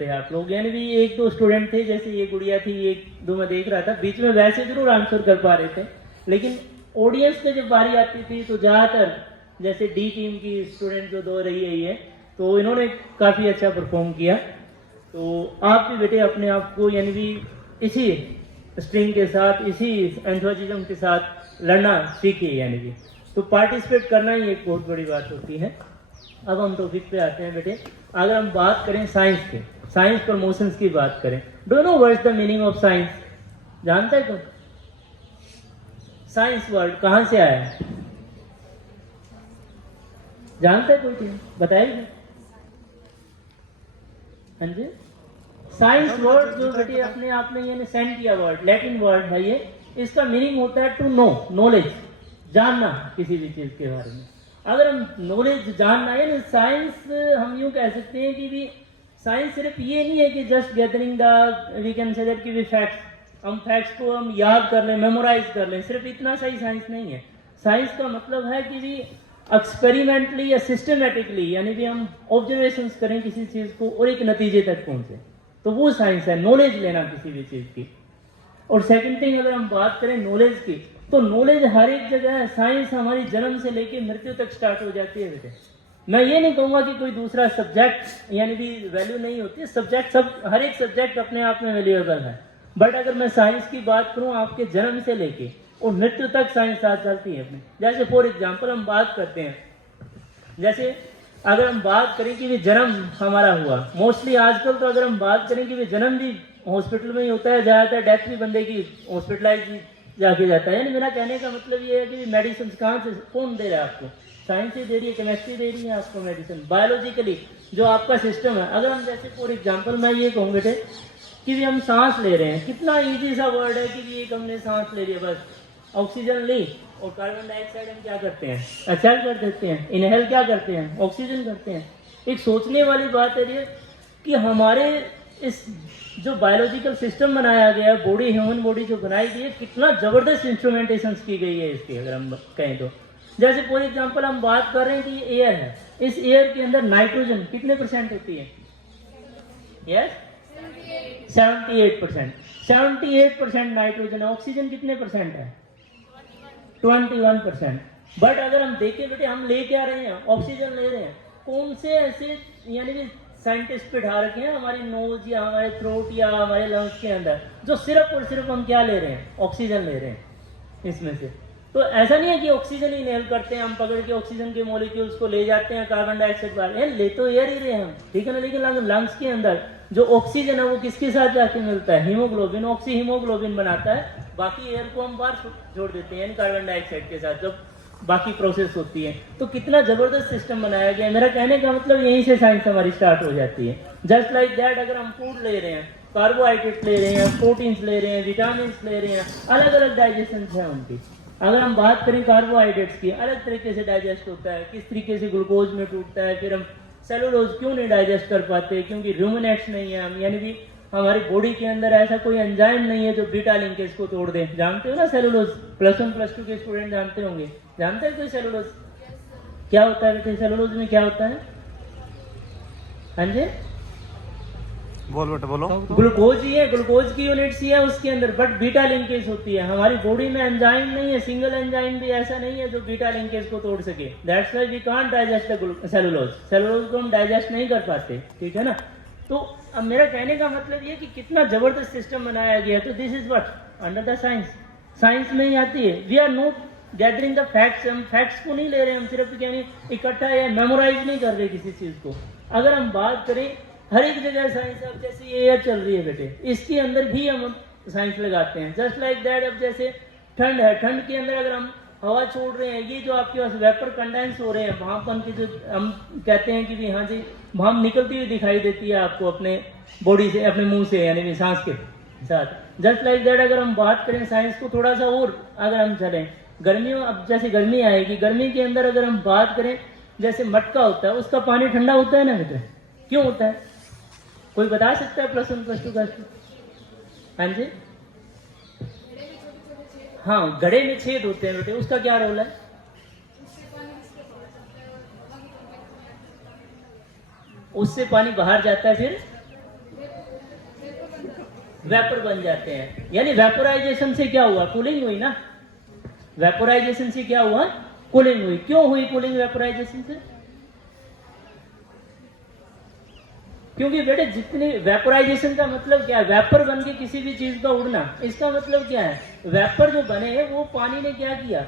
थे आप लोग, यानी भी एक दो स्टूडेंट थे, जैसे ये गुड़िया थी, एक दो मैं देख रहा था, बीच में वैसे जरूर आंसर कर पा रहे थे, लेकिन ऑडियंस पे जब बारी आती थी तो ज़्यादातर जैसे डी टीम की स्टूडेंट जो दो रही है ये, तो इन्होंने काफ़ी अच्छा परफॉर्म किया। तो आप भी बेटे अपने आप को यानी भी इसी स्ट्रिंग के साथ, इसी एंथुसिज्म के साथ लड़ना सीखिए, यानी कि तो पार्टिसिपेट करना ही एक बहुत बड़ी बात होती है। अब हम टॉपिक पे आते हैं बेटे। अगर हम बात करें साइंस के, साइंस प्रमोशंस की बात करें, do know what is the meaning of science? जानता है कौन? साइंस वर्ड कहाँ से आया है? जानता है कोई चीज? बताइए। हाँ जी, साइंस वर्ड जो बेटे अपने आप में यानी सेंड किया वर्ड, लैटिन वर्ड है ये। इसका मीनिंग होता है टू नो, नॉलेज, जानना किसी भी चीज के बारे में। अगर हम नॉलेज जानना है ना, साइंस हम यूं कह सकते हैं कि भी साइंस सिर्फ ये नहीं है कि just gathering the we can say that कि भी फैक्ट्स, हम फैक्ट्स को हम याद कर लें, मेमोराइज कर लें, सिर्फ इतना सही साइंस नहीं है। साइंस का मतलब है कि भी एक्सपेरिमेंटली या सिस्टमेटिकली, यानी कि हम ऑब्जर्वेशंस करें किसी चीज को और एक नतीजे तक पहुंचे, तो वो साइंस है, नॉलेज लेना किसी भी चीज की। और सेकंड थिंग, अगर हम बात करें नॉलेज की, तो नॉलेज हर एक जगह है। साइंस हमारी जन्म से लेकर मृत्यु तक स्टार्ट हो जाती है बेटे। मैं ये नहीं कहूंगा कि कोई दूसरा सब्जेक्ट यानी कि वैल्यू नहीं होती, सब्जेक्ट सब, हर एक सब्जेक्ट अपने आप में वैल्यूएबल है। बट अगर मैं साइंस की बात करूं, आपके जन्म से लेके और मृत्यु तक साइंस साथ चलती है अपने। जैसे फॉर एग्जाम्पल हम बात करते हैं, जैसे अगर हम बात करें कि भी जन्म हमारा हुआ, मोस्टली आजकल तो अगर हम बात करें कि भी जन्म भी हॉस्पिटल में ही होता है, ज़्यादातर डेथ भी बंदे की हॉस्पिटलाइज जाके जाता है। यानी मेरा कहने का मतलब ये है कि मेडिसिन कहाँ से कौन दे रहा है आपको? साइंस ही दे रही है, केमिस्ट्री दे रही है आपको मेडिसिन। बायोलॉजिकली जो आपका सिस्टम है, अगर हम जैसे फॉर एग्जाम्पल मैं ये कहूँ बेटे कि भी हम सांस ले रहे हैं, कितना ईजी सा वर्ड है कि भी एक हमने सांस ले लिया, बस ऑक्सीजन ली और कार्बन डाइऑक्साइड हम क्या करते हैं? एक्सहेल कर देते हैं। इनहेल क्या करते हैं? ऑक्सीजन करते हैं। एक सोचने वाली बात है ये कि हमारे इस जो बायोलॉजिकल सिस्टम बनाया गया, बॉडी, ह्यूमन बॉडी जो बनाई गई है, कितना जबरदस्त इंस्ट्रूमेंटेशन की गई है इसकी, अगर हम कहें तो। जैसे फॉर एग्जांपल हम बात कर रहे हैं कि ये एयर है, इस एयर के अंदर नाइट्रोजन कितने परसेंट होती है? यस, 78%। 78% नाइट्रोजन है। ऑक्सीजन कितने परसेंट है? 21%। बट अगर हम देखें बेटे, हम ले क्या रहे हैं? ऑक्सीजन ले रहे हैं। कौन से ऐसे यानी कि साइंटिस्ट बिठा रखे हैं हमारी नोज या हमारे थ्रोट या हमारे लंग्स के अंदर, जो सिर्फ और सिर्फ हम क्या ले रहे हैं? ऑक्सीजन ले रहे हैं इसमें से। तो ऐसा नहीं है कि ऑक्सीजन ही इनहेल करते हैं, हम पकड़ के ऑक्सीजन के मॉलिक्यूल्स को ले जाते हैं, कार्बन डाइऑक्साइड बाहर ले तो एयर ही रहे हम, ठीक है ना। लेकिन लंग्स के अंदर जो ऑक्सीजन है वो किसके साथ जाके मिलता है? हीमोग्लोबिन, ऑक्सी हीमोग्लोबिन बनाता है। बाकी एयर को हम बाहर छोड़ देते हैं कार्बन डाइऑक्साइड के साथ, जब बाकी प्रोसेस होती है। तो कितना जबरदस्त सिस्टम बनाया गया है। मेरा कहने का मतलब यहीं से साइंस हमारी स्टार्ट हो जाती है। जस्ट लाइक दैट, अगर हम फूड ले रहे हैं, कार्बोहाइड्रेट ले रहे हैं, प्रोटीन्स ले रहे हैं, विटामिन ले रहे हैं, अलग अलग डाइजेशन है उनकी। अगर हम बात करें कार्बोहाइड्रेट्स की, अलग तरीके से डाइजेस्ट होता है, किस तरीके से ग्लूकोज में टूटता है। फिर हम सेलुलोज क्यों नहीं डाइजेस्ट कर पाते? क्योंकि रूमिनेट्स नहीं है हम, यानी कि हमारी बॉडी के अंदर ऐसा कोई एंजाइम नहीं है जो बीटा लिंकेज को तोड़ दे। जानते हो ना सेलुलोज? +1 +2 के स्टूडेंट जानते होंगे। जानते हैं कोई सेलुलोज क्या होता है बेटे? सेलुलोज में क्या होता है? हाँ जी, बोल बेटा बोलो। ग्लूकोज ही है, ग्लूकोज की यूनिट्स ही है उसके अंदर, बट बीटा लिंकेज होती है। हमारी बॉडी में एंजाइम नहीं है, सिंगल एंजाइम भी ऐसा नहीं है जो बीटा लिंकेज को तोड़ सके। That's why we can't digest the cellulose. Cellulose को हम डाइजेस्ट नहीं कर पाते, ठीक है ना। तो अब मेरा कहने का मतलब ये कि कितना जबरदस्त सिस्टम बनाया गया। तो this is what under the science, science में ही आती है। We are not gathering the facts, हम फैक्ट्स को नहीं ले रहे, हम सिर्फ यानी इकट्ठा या मेमोराइज नहीं कर रहे किसी चीज को। अगर हम बात करें हर एक जगह साइंस, अब जैसे ये एयर चल रही है बेटे, इसके अंदर भी हम साइंस लगाते हैं। जस्ट लाइक दैट, अब जैसे ठंड है, ठंड के अंदर अगर हम हवा छोड़ रहे हैं, ये जो आपके पास वेपर कंडेंस हो रहे हैं, भापन की जो हम कहते हैं कि भी हाँ जी भाप निकलती हुई दिखाई देती है आपको अपने बॉडी से, अपने मुंह से, यानी कि सांस के साथ। जस्ट लाइक दैट, अगर हम बात करें साइंस को थोड़ा सा और अगर हम चलें, गर्मियों, अब जैसे गर्मी आएगी, गर्मी के अंदर अगर हम बात करें, जैसे मटका होता है उसका पानी ठंडा होता है ना बेटे, क्यों होता है? कोई बता सकता है +1 +2 का? हाँ जी, हाँ, घड़े में छेद होते हैं बेटे, उसका क्या रोल है? उससे पानी बाहर जाता है, फिर वेपर बन जाते हैं। यानी वेपोराइजेशन से क्या हुआ, कूलिंग हुई ना। वेपोराइजेशन से क्या हुआ, कूलिंग हुई। क्यों हुई कूलिंग वेपोराइजेशन से? क्योंकि बेटे जितने वेपोराइजेशन का मतलब क्या है, वेपर बन के किसी भी चीज का उड़ना, इसका मतलब क्या है, वेपर जो बने हैं वो पानी ने क्या किया,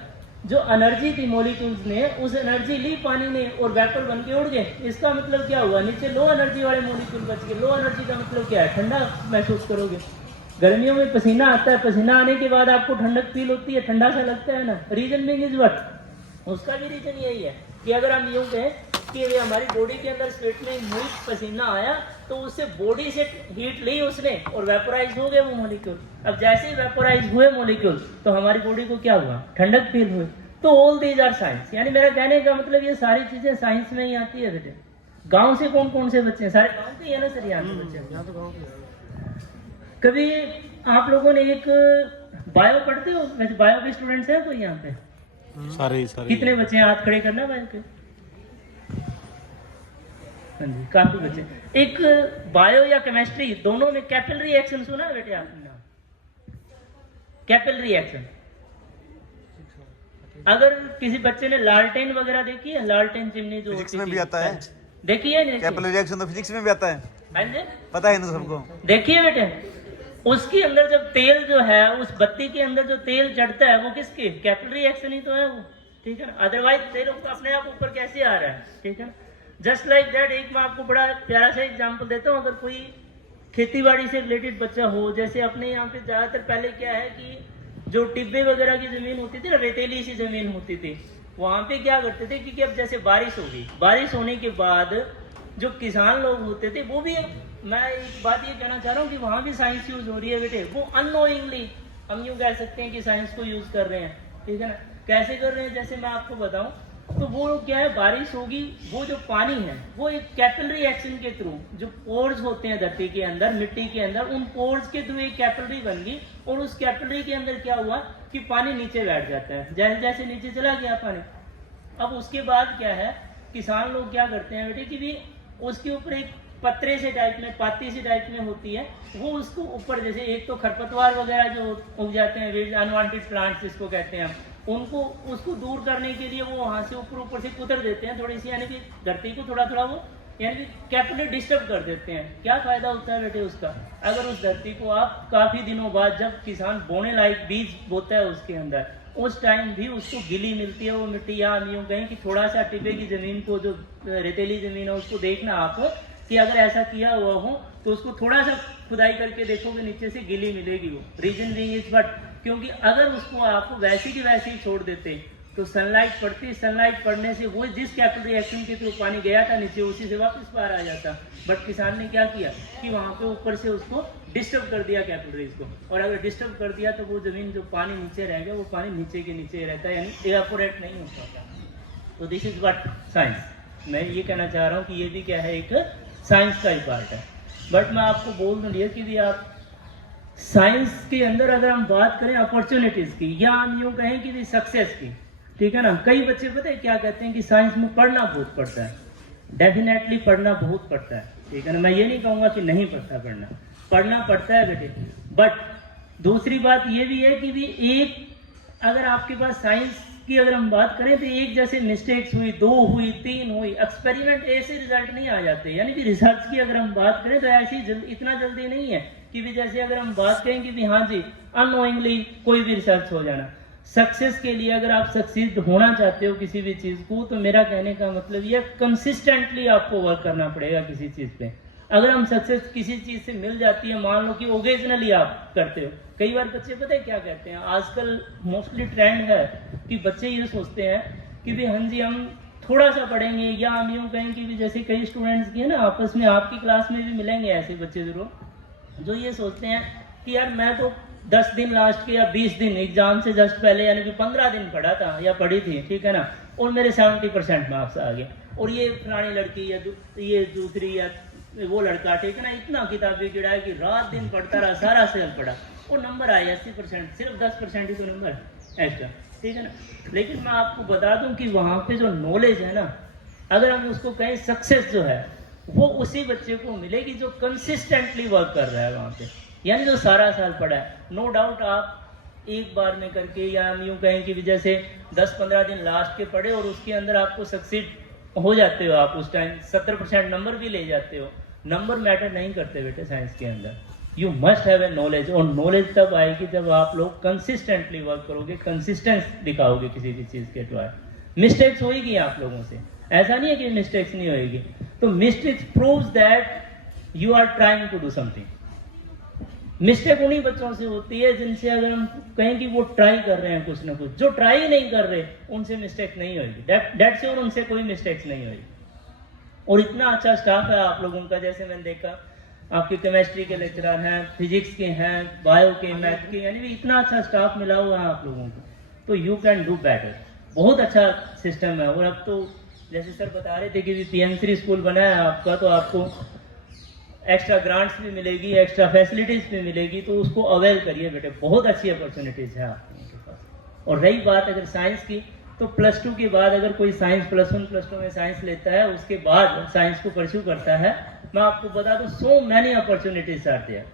जो एनर्जी थी मॉलिक्यूल्स ने, उस एनर्जी ली पानी ने और वेपर बन के उड़ गए। इसका मतलब क्या हुआ, नीचे लो एनर्जी वाले मॉलिक्यूल बच गए। लो एनर्जी का मतलब क्या है, ठंडा महसूस करोगे। गर्मियों में पसीना आता है, पसीना आने के बाद आपको ठंडक फील होती है, ठंडा सा लगता है ना। रीजन बीइंग इज व्हाट, उसका भी रीजन यही है कि अगर हम यूं कहें कि हमारी बॉडी के अंदर स्वेटिंग हुई, पसीना आया, तो उससे बॉडी से हीट ली उसने और वेपोराइज हो गए वो मॉलिक्यूल। अब जैसे ही वेपोराइज हुए मॉलिक्यूल तो हमारी बॉडी को क्या हुआ, ठंडक फील हुई। तो ऑल दीज आर साइंस। यानी मेरा कहने का मतलब ये सारी चीजें साइंस में ही आती है बेटे। गांव से कौन कौन से बच्चे हैं, सारे गांव के ही है ना सर, यहाँ के बच्चे। कभी आप लोगों ने एक बायो पढ़ते हो, वैसे बायो के स्टूडेंट्स हैं कोई यहाँ पे? सारे कितने बच्चे हैं, हाथ खड़े करना बायो के। हाँ जी, काफी बच्चे। एक बायो या केमिस्ट्री दोनों में कैपिलरी एक्शन सुना है बेटे आपने? Capillary action. अगर किसी बच्चे ने लालटेन वगैरह देखी है, लालटेन चिमनी जो फिजिक्स में भी आता है, देखी है नहीं? कैपिलरी रिएक्शन तो फिजिक्स में भी आता है, हाँ जी, पता है ना सबको। देखिए बेटे, उसके अंदर जब तेल जो है, उस बत्ती के अंदर जो तेल चढ़ता है वो किसकी, कैपिलरी एक्शन ही तो है वो, ठीक है ना। अदरवाइज तेल अपने आप ऊपर कैसे आ रहा है, ठीक है ना। जस्ट लाइक दैट, एक मैं आपको बड़ा प्यारा सा एग्जांपल देता हूँ। अगर कोई खेती बाड़ी से रिलेटेड बच्चा हो, जैसे अपने यहाँ पे ज्यादातर पहले क्या है कि जो टिब्बे वगैरह की जमीन होती थी ना, रेतीली सी जमीन होती थी, वहां पे क्या करते थे कि अब जैसे बारिश होगी, बारिश होने के बाद जो किसान लोग होते थे वो भी, मैं एक बात ये कहना चाह रहा हूँ कि वहां भी साइंस यूज हो रही है बेटे। वो अननोइंगली, हम यूं कह सकते हैं कि साइंस को यूज कर रहे हैं, ठीक है ना। कैसे कर रहे हैं, जैसे मैं आपको बताऊं तो वो क्या है, बारिश होगी, वो जो पानी है वो एक कैपिलरी एक्शन के थ्रू, जो पोर्स होते हैं धरती के अंदर, मिट्टी के अंदर, उन पोर्स के थ्रू एक कैपिलरी बन गई और उस कैपिलरी के अंदर क्या हुआ कि पानी नीचे बैठ जाता है। जैसे जैसे नीचे चला गया पानी, अब उसके बाद क्या है, किसान लोग क्या करते हैं बेटे कि भी उसके ऊपर एक पत्रे से टाइप में, पाती से टाइप में होती है, वो उसको ऊपर, जैसे एक तो खरपतवार वगैरह जो उग जाते हैं, अनवांटेड प्लांट्स जिसको कहते हैं हम, उनको उसको दूर करने के लिए वो वहां से ऊपर से कुतर देते हैं थोड़ी सी, यानी कि धरती को थोड़ा थोड़ा वो यानी कि कैपिलरी डिस्टर्ब कर देते हैं। क्या फायदा होता है बेटे उसका, अगर उस धरती को आप काफी दिनों बाद जब किसान बोने लायक बीज बोता है उसके अंदर, उस टाइम भी उसको गिली मिलती है वो मिट्टी। या हम यूं कहें कि थोड़ा सा टिब्बे की जमीन को, जो रेतीली जमीन है, उसको देखना आप कि अगर ऐसा किया हुआ हो तो उसको थोड़ा सा खुदाई करके देखोगे, नीचे से गिली मिलेगी वो। रीजन बीइंग इज बट, क्योंकि अगर उसको आप वैसे की वैसे ही छोड़ देते तो सनलाइट पड़ती, सनलाइट पड़ने से वो जिस कैपिलरी एक्शन के थ्रू पानी गया था नीचे, उसी से वापस बाहर आ जाता। बट किसान ने क्या किया कि वहां पे ऊपर से उसको डिस्टर्ब कर दिया कैपिलरीज को, और अगर डिस्टर्ब कर दिया तो वो जमीन, जो पानी नीचे रहेगा वो पानी नीचे के नीचे रहता है, यानी इवेपोरेट नहीं हो पाता। तो दिस इज व्हाट साइंस। मैं ये कहना चाह रहा हूँ कि ये भी क्या है, एक साइंस का ही पार्ट है। बट मैं आपको बोल दूँ कि भी आप साइंस के अंदर अगर हम बात करें अपॉर्चुनिटीज की, या हम यूं कहें कि भी सक्सेस की, ठीक है ना। कई बच्चे पता है क्या कहते हैं कि साइंस में पढ़ना बहुत पड़ता है। डेफिनेटली पढ़ना बहुत पड़ता है, ठीक है ना। मैं ये नहीं कहूँगा कि नहीं पड़ता, पढ़ना पड़ता है बेटे। बट दूसरी बात ये भी है कि भी एक, अगर आपके पास साइंस की अगर हम बात करें तो एक जैसे मिस्टेक्स हुई, 2 हुई, 3 हुई, एक्सपेरिमेंट ऐसे रिजल्ट नहीं आ जाते। यानी कि रिसर्च की अगर हम बात करें तो ऐसी इतना जल्दी नहीं है कि भी जैसे अगर हम बात करें कि भी हाँ जी अननोइंगली कोई भी रिसर्च हो जाना। सक्सेस के लिए अगर आप सक्सीड होना चाहते हो किसी भी चीज को, तो मेरा कहने का मतलब ये कंसिस्टेंटली आपको वर्क करना पड़ेगा किसी चीज पे। अगर हम सक्सेस किसी चीज से मिल जाती है, मान लो कि ओकेजनली आप करते हो। कई बार बच्चे पता है क्या कहते हैं, आजकल मोस्टली ट्रेंड है कि बच्चे ये सोचते हैं कि भी हाँ जी हम थोड़ा सा पढ़ेंगे, या हम यूँ कहें कि भी जैसे कई स्टूडेंट्स की है ना, आपस में आपकी क्लास में भी मिलेंगे ऐसे बच्चे जरूर, जो ये सोचते हैं कि यार मैं तो 10 दिन लास्ट के या 20 दिन एग्जाम से जस्ट पहले, यानी कि 15 दिन पढ़ा था या पढ़ी थी, ठीक है ना, और मेरे 70% मार्क्स आ गए, और ये फलानी लड़की या ये दूसरी या वो लड़का, ठीक है ना, इतना किताबें गिराया कि रात दिन पढ़ता रहा, सारा सेल पढ़ा, और नंबर आए 80%, सिर्फ 10% ही तो नंबर एक्स्ट्रा, ठीक है ना। लेकिन मैं आपको बता दूं कि वहाँ पे जो नॉलेज है ना, अगर हम उसको कहें सक्सेस जो है, वो उसी बच्चे को मिलेगी जो कंसिस्टेंटली वर्क कर रहा है वहाँ पे। यानी जो सारा साल पढ़ा है, नो डाउट आप एक बार में करके, या हम यूँ कहें कि जैसे 10-15 दिन लास्ट के पढ़े और उसके अंदर आपको सक्सीड हो जाते हो, आप उस टाइम 70% नंबर भी ले जाते हो। नंबर मैटर नहीं करते बेटे साइंस के अंदर। You must have a knowledge, और नॉलेज तब आएगी जब आप लोग कंसिस्टेंटली वर्क करोगे, कंसिस्टेंस दिखाओगे किसी भी चीज़ के द्वारा। मिस्टेक्स होएगी आप लोगों से, ऐसा नहीं है कि मिस्टेक्स नहीं होएगी। तो mistakes proves that you are trying to do something. Mistake उन्हीं बच्चों से होती है जिनसे अगर हम कहें कि वो ट्राई कर रहे हैं कुछ ना कुछ, जो ट्राई नहीं कर रहे उनसे मिस्टेक नहीं होगी, डेट श्योर उनसे कोई मिस्टेक्स नहीं होगी। और इतना अच्छा स्टाफ है आप लोगों का, जैसे मैंने देखा आपके केमिस्ट्री के लेक्चरर हैं, फिजिक्स के हैं, बायो के, मैथ के, यानी इतना अच्छा स्टाफ मिला हुआ है आप लोगों को, तो यू कैन डू बेटर। बहुत अच्छा सिस्टम है। और अब तो जैसे सर बता रहे थे कि PM3 स्कूल बना है आपका, तो आपको एक्स्ट्रा ग्रांट्स भी मिलेगी, एक्स्ट्रा फैसिलिटीज भी मिलेगी, तो उसको अवेल करिए बेटे, बहुत अच्छी अपॉर्चुनिटीज है आप लोगों के पास। और रही बात अगर साइंस की, तो +2 के बाद अगर कोई साइंस +1 +2 में साइंस लेता है, उसके बाद साइंस को परस्यू करता है, मैं आपको बता दूं so many opportunities are there.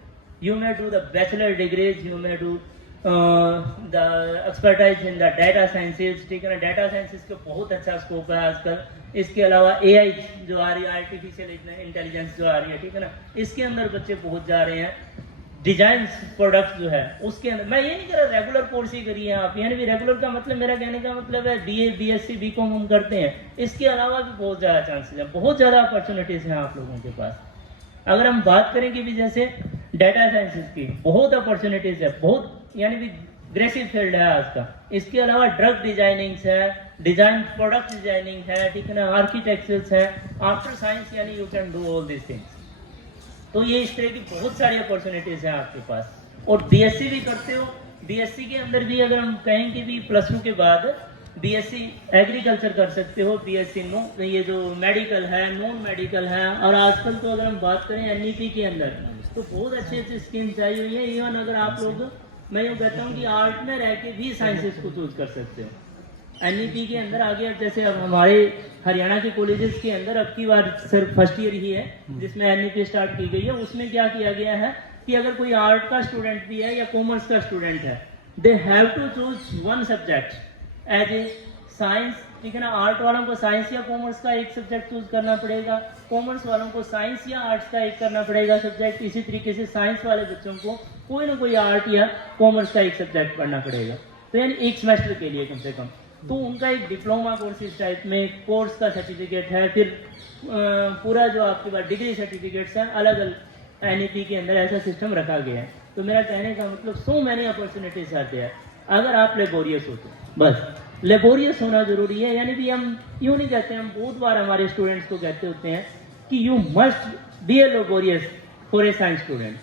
You may do the bachelor degrees, you may do the expertise in the data sciences, ठीक है ना। डाटा साइंसेज का बहुत अच्छा स्कोप है आजकल। इसके अलावा AI जो आ रही है, आर्टिफिशियल इंटेलिजेंस जो आ रही है, ठीक है ना, इसके अंदर बच्चे पहुंच जा रहे हैं। डिजाइन प्रोडक्ट्स जो है उसके अंदर, मैं ये नहीं कह रहा रेगुलर कोर्स ही करिए आप, यानी भी रेगुलर का मतलब, मेरा कहने का मतलब है BA BSc BCom हम करते हैं, इसके अलावा भी बहुत ज़्यादा चांसेस हैं, बहुत ज़्यादा अपॉर्चुनिटीज़ हैं आप लोगों के पास। अगर हम बात करें कि भी जैसे डाटा साइंसेज की बहुत अपॉर्चुनिटीज़ है, बहुत यानी भी ग्रेसिव फील्ड है आज का। इसके अलावा ड्रग डिजाइनिंग है, डिजाइन प्रोडक्ट डिजाइनिंग है, ठीक है ना, आर्किटेक्चर्स है, आफ्टर साइंस, यानी you can do all this things. तो ये इस तरह की बहुत सारी अपॉर्चुनिटीज हैं आपके पास। और BSc भी करते हो, BSc के अंदर भी अगर हम कहें कि भी +2 के बाद BSc एग्रीकल्चर कर सकते हो, BSc ये जो मेडिकल है, नॉन मेडिकल है। और आजकल तो अगर हम बात करें NEP के अंदर, तो बहुत अच्छी अच्छी स्कीम्स आई हुई है। इवन अगर आप लोग, मैं यूँ कहता हूँ कि आर्ट में रह के भी साइंसेस को चूज कर सकते हो। NEP के अंदर आगे अब जैसे अब हमारे हरियाणा के कॉलेजेस के अंदर अब की बार सिर्फ फर्स्ट ईयर ही है जिसमें NEP स्टार्ट की गई है। उसमें क्या किया गया है कि अगर कोई आर्ट का स्टूडेंट भी है या कॉमर्स का स्टूडेंट है, they have to choose one subject as a science, ठीक है ना। आर्ट वालों को साइंस या कॉमर्स का एक सब्जेक्ट चूज करना पड़ेगा, कॉमर्स वालों को साइंस या आर्ट्स का एक करना पड़ेगा सब्जेक्ट। इसी तरीके से साइंस वाले बच्चों को कोई ना कोई आर्ट या कॉमर्स का एक सब्जेक्ट पढ़ना पड़ेगा, तो यानी एक सेमेस्टर के लिए कम से कम। तो उनका एक डिप्लोमा कोर्स इस टाइप में कोर्स का सर्टिफिकेट है, फिर पूरा जो आपके पास डिग्री सर्टिफिकेट्स हैं अलग अलग NEP के अंदर ऐसा सिस्टम रखा गया है। तो मेरा कहने का मतलब सो मैनी अपॉर्चुनिटीज आते हैं अगर आप लेबोरियस हो तो। बस लेबोरियस होना जरूरी है, यानी कि हम यूँ नहीं कहते, हम बहुत बार हमारे स्टूडेंट्स को कहते होते हैं कि you must be A laborious for a science student.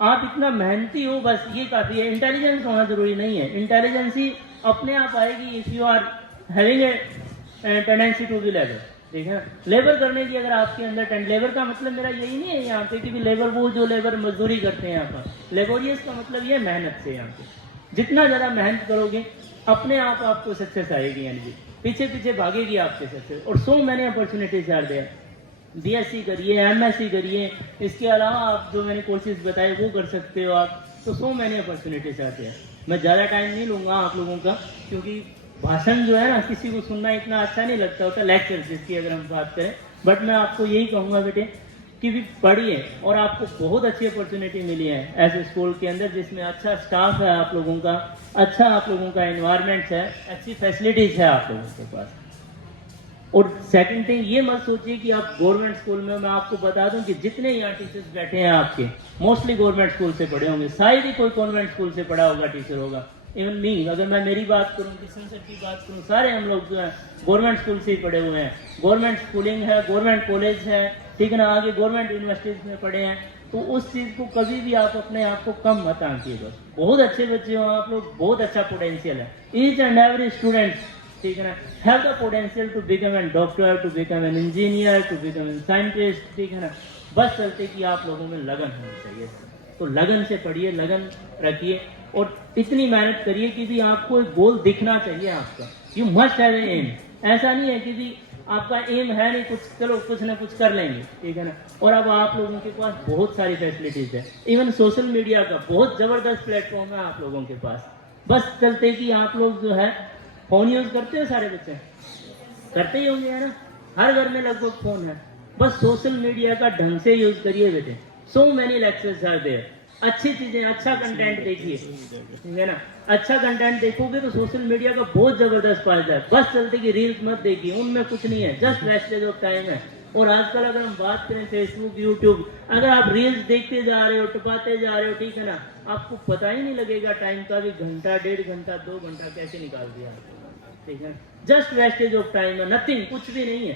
आप इतना मेहनती हो, बस ये काफ़ी है। इंटेलिजेंस होना जरूरी नहीं है, इंटेलिजेंस ही अपने आप आएगी if you are having a tendency to be labour, ठीक है। लेबर करने की अगर आपके अंदर लेबर का मतलब मेरा यही नहीं है यहाँ पे कि भी लेबर वो जो लेबर मजदूरी करते हैं यहाँ पर। लेबोरियस का मतलब ये मेहनत से, यहाँ पे जितना ज़्यादा मेहनत करोगे अपने आप आपको सक्सेस आएगी, यानी कि पीछे पीछे भागेगी आपके सक्सेस। और so many opportunities are there. BSc करिए, MSc करिए, इसके अलावा आप जो मैंने कोर्सेज बताए वो कर सकते हो आप। तो सो मैनी अपॉर्चुनिटीज आते हैं। मैं ज़्यादा टाइम नहीं लूँगा आप लोगों का, क्योंकि भाषण जो है ना किसी को सुनना इतना अच्छा नहीं लगता होता, लेक्चर जिसकी अगर हम बात करें। बट मैं आपको यही कहूँगा बेटे कि भी पढ़िए, और आपको बहुत अच्छी अपॉर्चुनिटी मिली है ऐसे स्कूल के अंदर जिसमें अच्छा स्टाफ है आप लोगों का, अच्छा आप लोगों का एनवायरनमेंट है, अच्छी फैसिलिटीज़ है आप लोगों के पास। और सेकंड थिंग, ये मत सोचिए कि आप गवर्नमेंट स्कूल में, मैं आपको बता दूं कि जितने यहाँ टीचर्स बैठे हैं आपके मोस्टली गवर्नमेंट स्कूल से पढ़े होंगे, शायद ही कोई कॉन्वेंट स्कूल से पढ़ा होगा टीचर होगा। इवन मी, अगर मैं मेरी बात करूँ, किशन सर की बात करूँ, सारे हम लोग जो हैं गवर्नमेंट स्कूल से ही पढ़े हुए हैं। गवर्नमेंट स्कूलिंग है, गवर्नमेंट कॉलेज है, ठीक है ना, आगे गवर्नमेंट यूनिवर्सिटीज में पढ़े हैं। तो उस चीज़ को कभी भी आप अपने आप को कम मत आंकिए। बस बहुत अच्छे बच्चे हो आप लोग, बहुत अच्छा पोटेंशियल है। ईच एंड एवरी स्टूडेंट, ठीक है ना, have the potential to become an doctor, to become an engineer, to become an scientist, ठीक है ना। बस चलते कि आप लोगों में लगन होनी चाहिए। तो लगन से पढ़िए, लगन रखिए, और इतनी मेहनत करिए कि भी आपको एक गोल दिखना चाहिए आपका। You must have an aim. ऐसा नहीं है कि भी आपका एम है नहीं कुछ, चलो कुछ ना कुछ कर लेंगे, ठीक है ना। और अब आप लोगों के पास बहुत सारी फैसिलिटीज है, इवन सोशल मीडिया का बहुत जबरदस्त प्लेटफॉर्म है आप लोगों के पास। बस चलते कि आप लोग जो है फोन यूज करते हो, सारे बच्चे करते ही होंगे, है ना, हर घर में लगभग फोन है। बस सोशल मीडिया का ढंग से यूज करिए बेटे। So many lectures are there, अच्छी चीजें, अच्छा कंटेंट देखिए, ठीक है ना। अच्छा कंटेंट देखोगे तो सोशल मीडिया का बहुत जबरदस्त फायदा है। बस चलते कि रील्स मत देखिए, उनमें कुछ नहीं है, जस्ट वेस्टेज ऑफ टाइम है। और आजकल अगर हम बात करें फेसबुक, यूट्यूब, अगर आप रील्स देखते जा रहे हो, टपाते जा रहे हो, ठीक है ना, आपको पता ही नहीं लगेगा टाइम का भी, घंटा, 1.5 घंटा, 2 घंटा कैसे निकाल दिया, ठीक है। जस्ट वेस्टेज ऑफ टाइम है, नथिंग, कुछ भी नहीं है,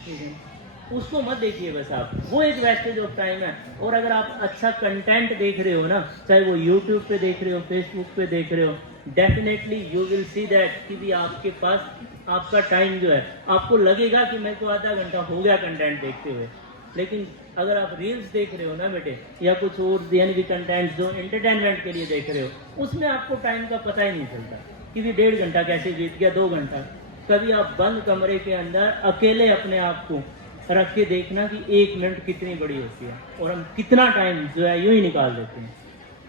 ठीक है। उसको मत देखिए बस आप, वो एक वेस्टेज ऑफ टाइम है। और अगर आप अच्छा कंटेंट देख रहे हो ना, चाहे वो यूट्यूब पे देख रहे हो, फेसबुक पे देख रहे हो, definitely you will see that कि भी आपके पास आपका टाइम जो है, आपको लगेगा कि मेरे को आधा घंटा हो गया कंटेंट देखते हुए। लेकिन अगर आप रील्स देख रहे हो ना बेटे, या कुछ और यानी कि कंटेंट जो एंटरटेनमेंट के लिए देख रहे हो, उसमें आपको टाइम का पता ही नहीं चलता कि भी 1.5 घंटा कैसे बीत गया, 2 घंटा। कभी आप बंद कमरे के अंदर अकेले अपने आप को रख के देखना कि 1 मिनट कितनी बड़ी होती है, और हम कितना टाइम जो है यूं ही निकाल देते हैं।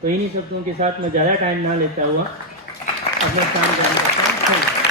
तो इन्हीं शब्दों के साथ मैं ज़्यादा टाइम ना लेता हुआ अपना काम करना चाहता हूँ।